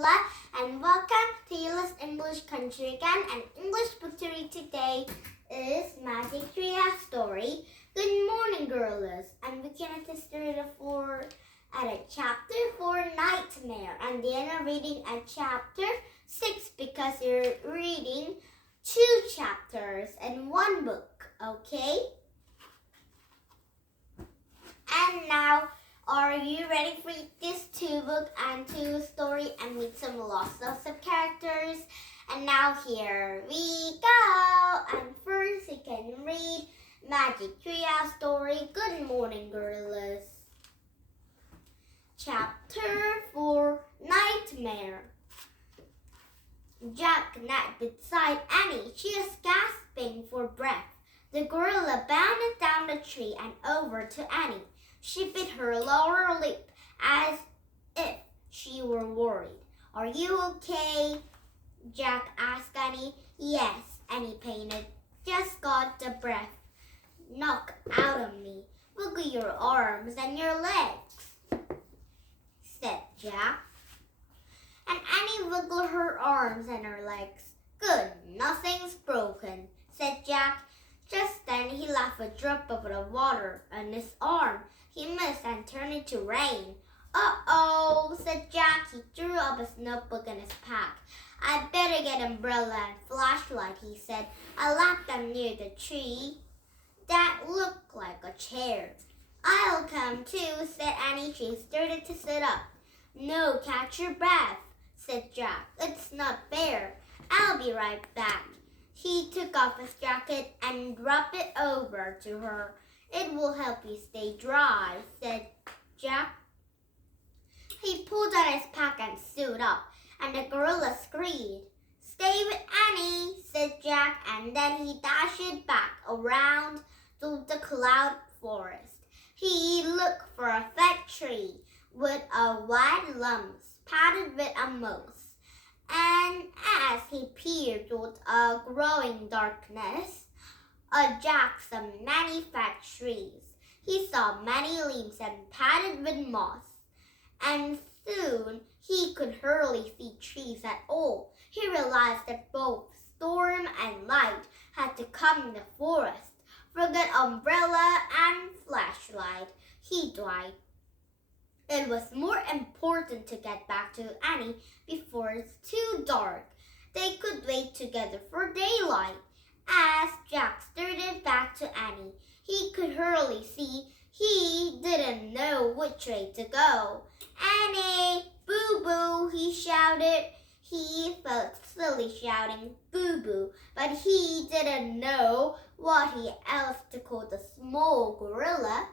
Sheila and welcome to Sheila's English Country again. And English book to read today is Magic Tree Story. Good morning, girls. And we can start at a chapter 4 Nightmare. And then I'm reading at chapter 6 because you're reading 2 chapters in one book, okay? And now, are you ready for this 2 book and 2 story and meet some lots of characters? And now here we go. And first you can read Magic Tree Story. Good morning, girls. Chapter 4 Nightmare. Jack knelt beside Annie. She is gasping for breath. The gorilla bounded down the tree and over to Annie. She bit her lower lip as if she were worried. "Are you okay?" Jack asked Annie. "Yes," Annie panted. "Just got the breath knocked out of me." "Wiggle your arms and your legs," said Jack. And Annie wiggled her arms and her legs. "Good, nothing's broken," said Jack. Just then he left a drop of the water on his arm. He missed and turned into rain. "Uh-oh," said Jack. He threw up his notebook in his pack. "I'd better get an umbrella and flashlight," he said. I left them near the tree that looked like a chair. "I'll come too," said Annie. She started to sit up. "No, catch your breath," said Jack. "It's not fair. I'll be right back." He took off his jacket and rubbed it over to her. "It will help you stay dry," said Jack. He pulled out his pack and stood up, and the gorilla screamed. "Stay with Annie," said Jack, and then he dashed back around to the cloud forest. He looked for a fat tree with a white lumps padded with a moss. And as he peered through a growing darkness, Jack saw many fat trees. He saw many leaves and padded with moss. And soon he could hardly see trees at all. He realized that both storm and light had to come in the forest. Forget umbrella and flashlight, he died. It was more important to get back to Annie before it's too dark. They could wait together for daylight. As Jack started back to Annie, he could hardly see. He didn't know which way to go. "Annie, boo-boo," he shouted. He felt silly shouting boo-boo, but he didn't know what else to call the small gorilla.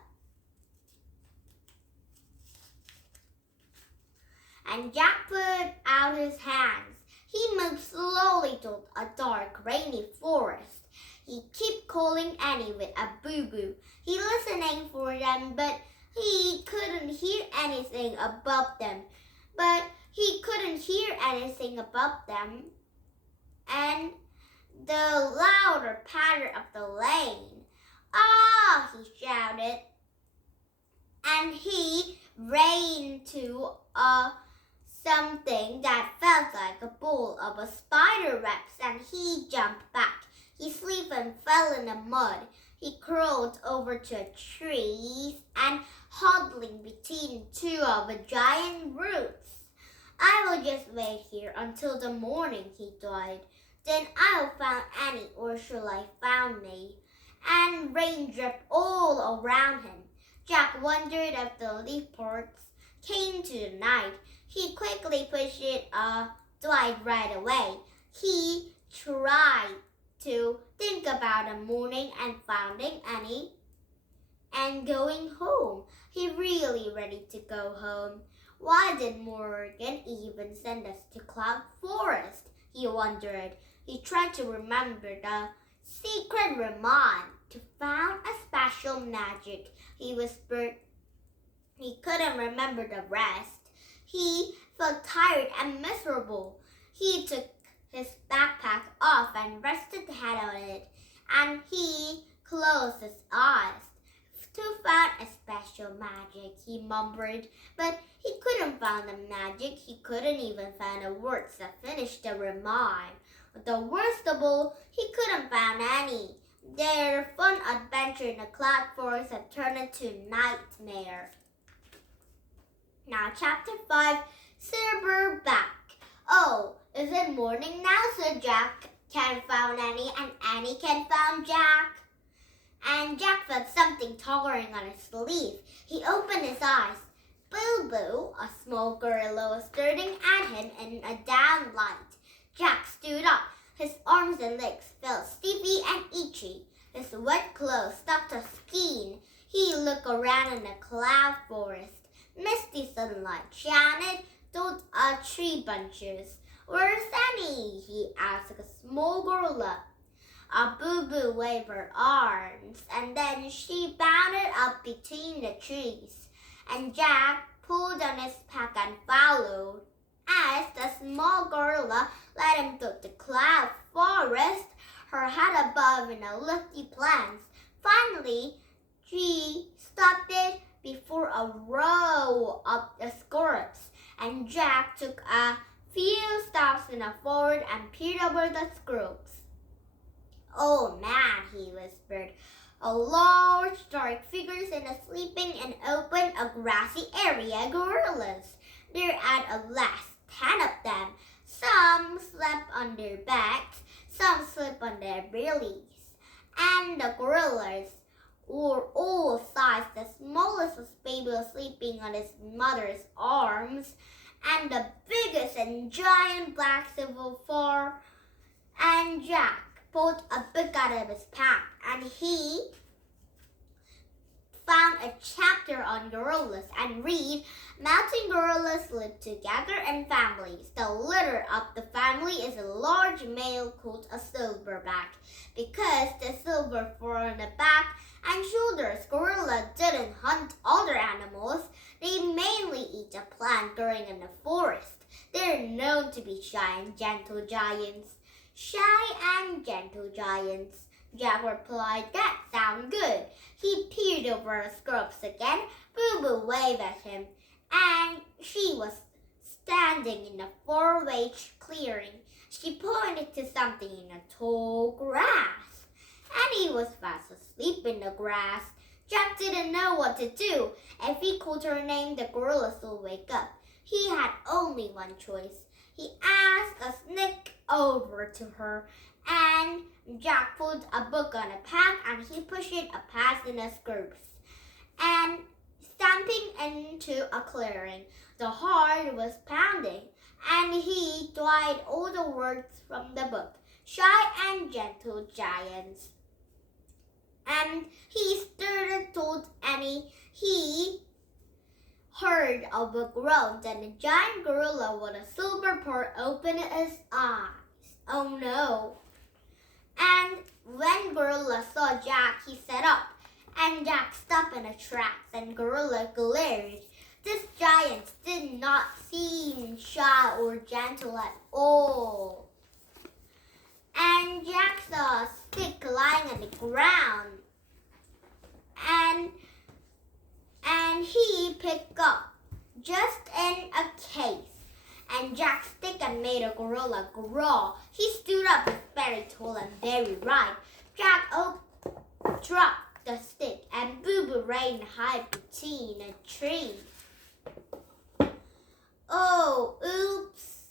And Jack put out his hands. He moved slowly through a dark, rainy forest. He kept calling Annie with a boo-boo. He listening for them, but he couldn't hear anything above them. And the louder patter of the rain. "Ah!" he shouted. And he ran to something that felt like a bowl of a spider webs, and he jumped back. He slipped and fell in the mud. He crawled over to a tree and huddling between 2 of the giant roots. "I will just wait here until the morning," he thought. "Then I'll find Annie, or shall I find me?" And rain dripped all around him. Jack wondered if the leaf parts came to the night. He quickly pushed it aside right away. He tried to think about the morning and finding Annie and going home. He really ready to go home. Why did Morgan even send us to Cloud Forest? He wondered. He tried to remember the secret remind to find a special magic. He whispered. He couldn't remember the rest. He felt tired and miserable. He took his backpack off and rested the head on it, and he closed his eyes to find a special magic, he mumbled, but he couldn't find the magic. He couldn't even find the words that finished the rhyme. The worst of all, he couldn't find any. Their fun adventure in the cloud forest had turned into a nightmare. Now, chapter 5, Silverback. Oh, is it morning now? So Jack can find Annie and Annie can find Jack. And Jack felt something tugging on his sleeve. He opened his eyes. Boo Boo, a small gorilla, was staring at him in a down light. Jack stood up. His arms and legs felt stiffy and itchy. His wet clothes stuck to skin. He looked around in the cloud forest. Misty sunlight shined through tree bunches. Where's Annie? He asked a small gorilla. Boo Boo waved her arms, and then she bounded up between the trees. And Jack pulled on his pack and followed. As the small gorilla led him through the cloud forest, her head above in the lofty plants. Finally, she stopped it before a row of scrubs, and Jack took a few steps in the forward and peered over the scrubs. Oh man, he whispered. A large dark figures in a sleeping and open a grassy area gorillas. There at last 10 of them. Some slept on their backs, some slept on their bellies. And the gorillas were all sized. The smallest was baby sleeping on his mother's arms, and the biggest and giant black silver fur. And Jack pulled a book out of his pack, and he found a chapter on gorillas and read, mountain gorillas live together in families. The leader of the family is a large male called a silverback. Because the silver fur on the back and shoulders, gorilla didn't hunt other animals. They mainly eat a plant growing in the forest. They're known to be shy and gentle giants. Shy and gentle giants. Jack replied, that sounds good. He peered over the scrubs again. Boo Boo waved at him, and she was standing in a four-way clearing. She pointed to something in the tall grass. Annie was fast asleep in the grass. Jack didn't know what to do. If he called her name, the gorilla would wake up. He had only one choice. He asked a sneak over to her, and Jack pulled a book on a pack and he pushed it past in the scrubs and stamping into a clearing. The heart was pounding, and he tried all the words from the book, shy and gentle giants. And he started told Annie he heard of a groan, then a giant gorilla with a silver fur opened his eyes. Oh no. And when Gorilla saw Jack, he sat up, and Jack stopped in his tracks, and Gorilla glared. This giant did not seem shy or gentle at all. And Jack saw a stick lying on the ground, and he picked up just in a case. And Jack's stick and made a gorilla growl. He stood up, very tall and very right. Jack dropped the stick, and Boo Boo ran high between a tree. Oh, oops!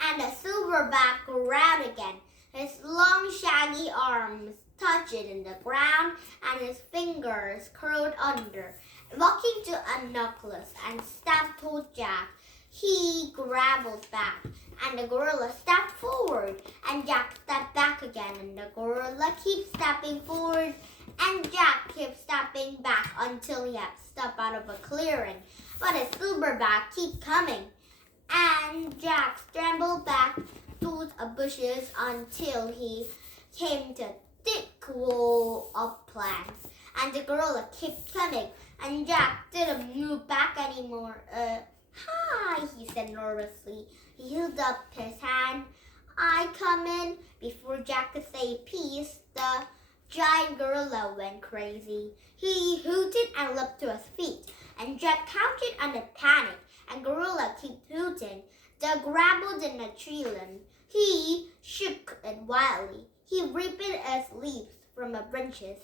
And the silverback growled again. His long, shaggy arms touched in the ground, and his fingers curled under. Walking to a necklace and stepped toward Jack. He growled back, and the gorilla stepped forward, and Jack stepped back again, and the gorilla kept stepping forward, and Jack kept stepping back until he had stepped out of a clearing. But his silverback kept coming, and Jack scrambled back through the bushes until he came to a thick wall of plants, and the gorilla kept coming, and Jack didn't move back anymore. Hi, he said nervously. He held up his hand. I come in. Before Jack could say peace, the Giant gorilla went crazy. He hooted and leaped to his feet, and Jack counted under panic, and Gorilla kept hooting. Doug grabbled in a tree limb. He shook it wildly. He ripped its leaves from the branches,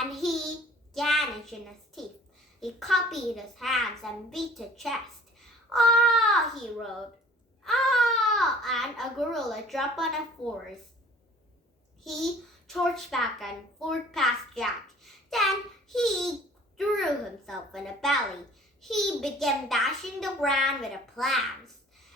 and he gnashed in his teeth. He copied his hands and beat his chest. Ah, he roared. Ah! And a gorilla dropped on the floor. He charged back and forth past Jack. Then he threw himself in the belly. He began dashing the ground with the plants,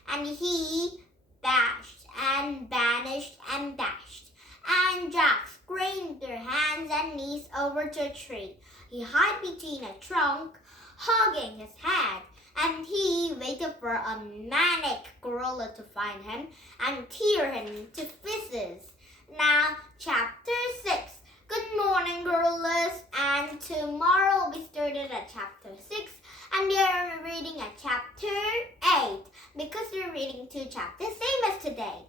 and he bashed and banished and dashed. And Jack screamed their hands and knees over to a tree. He hid between a trunk, hugging his head, and he waited for a manic gorilla to find him and tear him to pieces. Now, chapter 6. Good morning, gorillas. And tomorrow we'll be starting at chapter 6. And they're reading at chapter 8 because they're reading 2 chapters, same as today.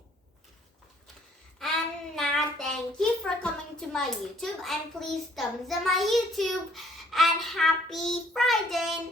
And now, thank you for coming to my YouTube. And please thumbs up my YouTube. And happy Friday.